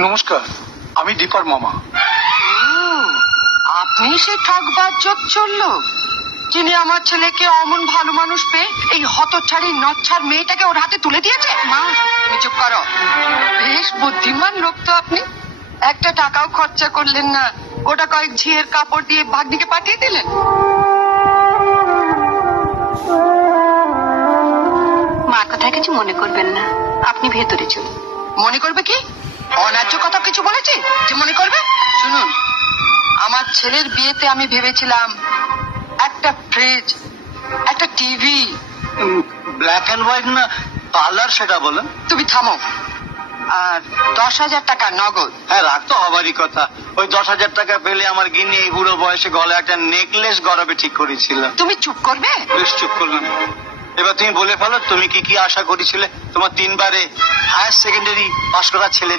নমস্কার, আমি দীপার মামা। আপনি সে ঠকবাজ চললো যিনি আমার ছেলেকে অমন ভালো মানুষ পেয়ে এই হতচ্ছাড়ি নচ্ছার মেয়েটাকে ওর হাতে তুলে দিয়েছে। মা, তুমি চুপ করো। বেশ বুদ্ধিমান লোক তো আপনি। একটা টাকাও খরচা করলেন না, গোটা কয়েক ঝিয়ের কাপড় দিয়ে ভাগ্নিকে পাঠিয়ে দিলেন। মার কথা কিছু মনে করবেন না, আপনি ভেতরে চলুন। মনে করবে কি? অন্যায্য কথা কিছু বলেছি যে মনে করবে? শুনুন, আমার ছেলের বিয়েতে আমি ভেবেছিলাম একটা ফ্রিজ, একটা টিভি। ব্ল্যাক এন্ড হোয়াইট না কালার, সেটা বলেন। তুমি থামো। আর 10,000 টাকা নগদ। হ্যাঁ, রাগ তো হবারই কথা। ওই 10,000 টাকা পেলে আমার গিনি এই বুড়ো বয়সে গলায় একটা নেকলেস গড়াবে ঠিক করেছিল। তুমি চুপ করবে? বেশ, চুপ করলাম। এবার তুমি বলে ফেলো, তুমি কি কি আশা করেছিলে তোমার 3 বারে হায়ার সেকেন্ডারি পাশ করা ছেলে